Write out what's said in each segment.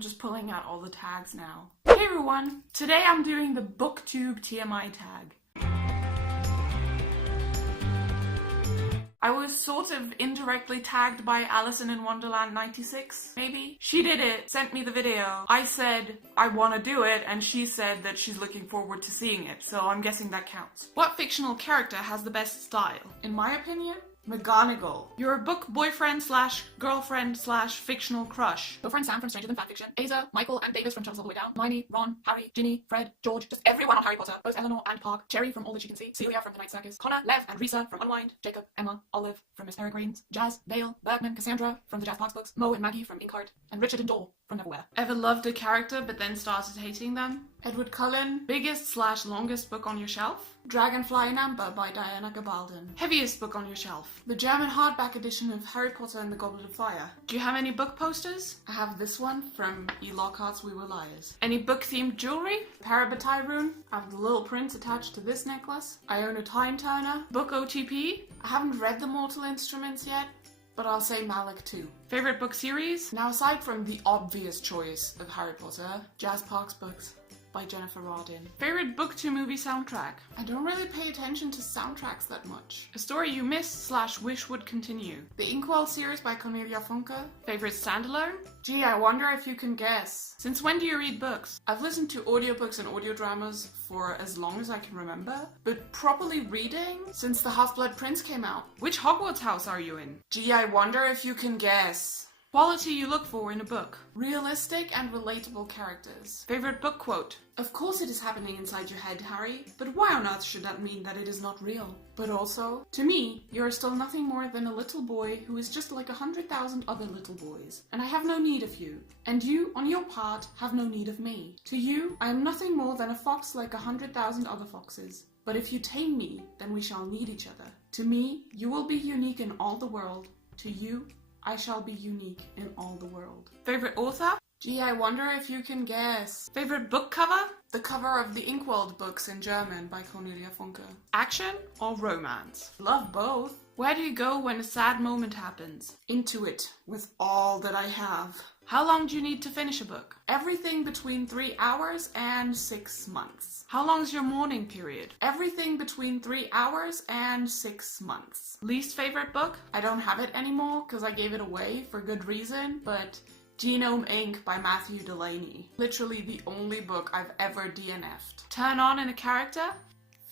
I'm just pulling out all the tags now. Hey everyone! Today I'm doing the BookTube TMI Tag. I was sort of indirectly tagged by Alison in Wonderland 96, maybe? She did it, sent me the video. I said I want to do it, and she said that she's looking forward to seeing it, so I'm guessing that counts. What fictional character has the best style? In my opinion, McGonagall. Your book boyfriend slash girlfriend slash fictional crush. Girlfriend Sam from Stranger Than Fanfiction. Asa, Michael, and Davis from Turtles All the Way Down. Hermione, Ron, Harry, Ginny, Fred, George, just everyone on Harry Potter. Both Eleanor and Park. Cherry from All That She Can See. Celia from The Night Circus. Connor, Lev, and Risa from Unwind. Jacob, Emma, Olive from Miss Peregrine's. Jazz, Vale, Bergman, Cassandra from the Jazz Parks books. Mo and Maggie from Inkheart. And Richard and Dor from Neverwhere. Ever loved a character but then started hating them? Edward Cullen. Biggest slash longest book on your shelf? Dragonfly in Amber by Diana Gabaldon. Heaviest book on your shelf? The German hardback edition of Harry Potter and the Goblet of Fire. Do you have any book posters? I have this one from E. Lockhart's We Were Liars. Any book-themed jewellery? Parabatai rune. I have the little prince attached to this necklace. I own a time turner. Book OTP. I haven't read The Mortal Instruments yet, but I'll say Malik too. Favorite book series? Now aside from the obvious choice of Harry Potter, Jazz Parks books by Jennifer Rodin. Favorite book to movie soundtrack? I don't really pay attention to soundtracks that much. A story you missed slash wish would continue? The Inkwell series by Cornelia Funke. Favorite standalone? Gee, I wonder if you can guess. Since when do you read books? I've listened to audiobooks and audio dramas for as long as I can remember, but properly reading since The Half-Blood Prince came out. Which Hogwarts house are you in? Gee, I wonder if you can guess. Quality you look for in a book. Realistic and relatable characters. Favorite book quote? Of course it is happening inside your head, Harry, but why on earth should that mean that it is not real? But also, to me, you are still nothing more than a little boy who is just like 100,000 other little boys, and I have no need of you. And you, on your part, have no need of me. To you, I am nothing more than a fox like 100,000 other foxes. But if you tame me, then we shall need each other. To me, you will be unique in all the world. To you, I shall be unique in all the world. Favorite author? Gee, I wonder if you can guess. Favorite book cover? The cover of the Inkwell books in German by Cornelia Funke. Action or romance? Love both. Where do you go when a sad moment happens? Into it, with all that I have. How long do you need to finish a book? Everything between 3 hours and 6 months. How long is your mourning period? Everything between 3 hours and 6 months. Least favorite book? I don't have it anymore because I gave it away for good reason, but Genome Inc. by Matthew Delaney. Literally the only book I've ever DNF'd. Turn on in a character?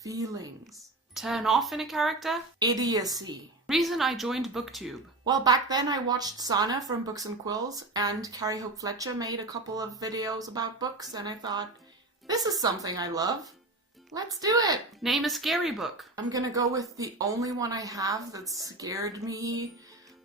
Feelings. Turn off in a character? Idiocy. Reason I joined BookTube. Well, back then I watched Sana from Books and Quills, and Carrie Hope Fletcher made a couple of videos about books, and I thought, this is something I love. Let's do it! Name a scary book. I'm gonna go with the only one I have that scared me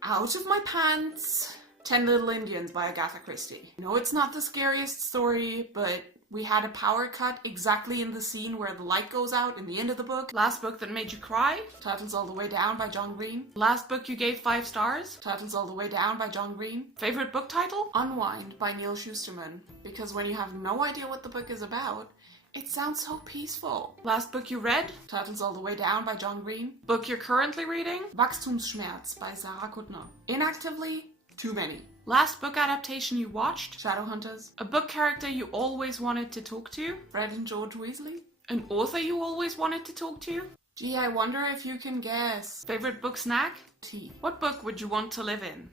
out of my pants. 10 Little Indians by Agatha Christie. No, it's not the scariest story, but we had a power cut exactly in the scene where the light goes out in the end of the book. Last book that made you cry? Turtles All the Way Down by John Green. Last book you gave 5 stars? Turtles All the Way Down by John Green. Favorite book title? Unwind by Neil Shusterman. Because when you have no idea what the book is about, it sounds so peaceful. Last book you read? Turtles All the Way Down by John Green. Book you're currently reading? Wachstumsschmerz by Sarah Kuttner. Inactively? Too many. Last book adaptation you watched? Shadowhunters. A book character you always wanted to talk to? Fred and George Weasley. An author you always wanted to talk to? Gee, I wonder if you can guess. Favorite book snack? Tea. What book would you want to live in?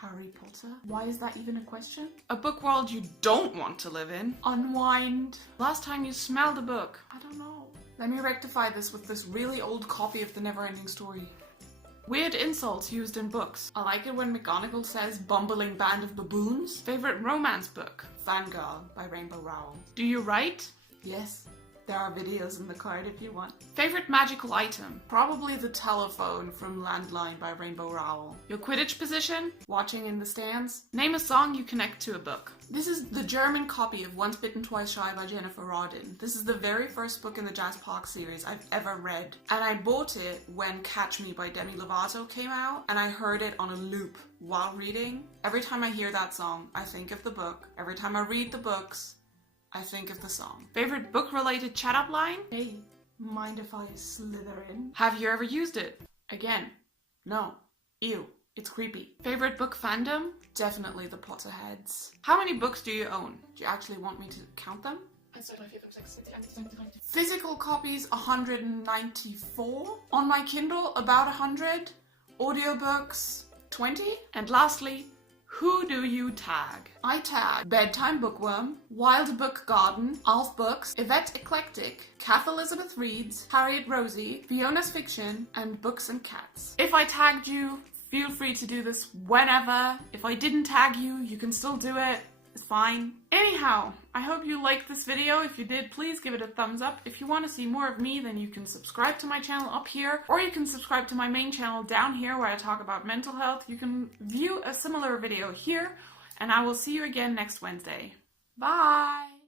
Harry Potter? Why is that even a question? A book world you don't want to live in? Unwind. Last time you smelled a book? I don't know. Let me rectify this with this really old copy of The Neverending Story. Weird insults used in books. I like it when McGonagall says bumbling band of baboons. Favorite romance book? Fangirl by Rainbow Rowell. Do you write? Yes. There are videos in the card if you want. Favorite magical item? Probably the telephone from Landline by Rainbow Rowell. Your Quidditch position? Watching in the stands. Name a song you connect to a book. This is the German copy of Once Bitten Twice Shy by Jennifer Rodin. This is the very first book in the Jazz Parks series I've ever read. And I bought it when Catch Me by Demi Lovato came out, and I heard it on a loop while reading. Every time I hear that song, I think of the book. Every time I read the books, I think of the song. Favorite book-related chat-up line? Hey, mind if I slither in? Have you ever used it? Again, no. Ew. It's creepy. Favorite book fandom? Definitely the Potterheads. How many books do you own? Do you actually want me to count them? Physical copies 194. On my Kindle about 100. Audiobooks 20. And lastly, who do you tag? I tag Bedtime Bookworm, Wild Book Garden, Alf Books, Yvette Eclectic, Kath Elizabeth Reads, Harriet Rosie, Fiona's Fiction, and Books and Cats. If I tagged you, feel free to do this whenever. If I didn't tag you, you can still do it. It's fine. Anyhow, I hope you liked this video. If you did, please give it a thumbs up. If you want to see more of me, then you can subscribe to my channel up here, or you can subscribe to my main channel down here where I talk about mental health. You can view a similar video here, and I will see you again next Wednesday. Bye!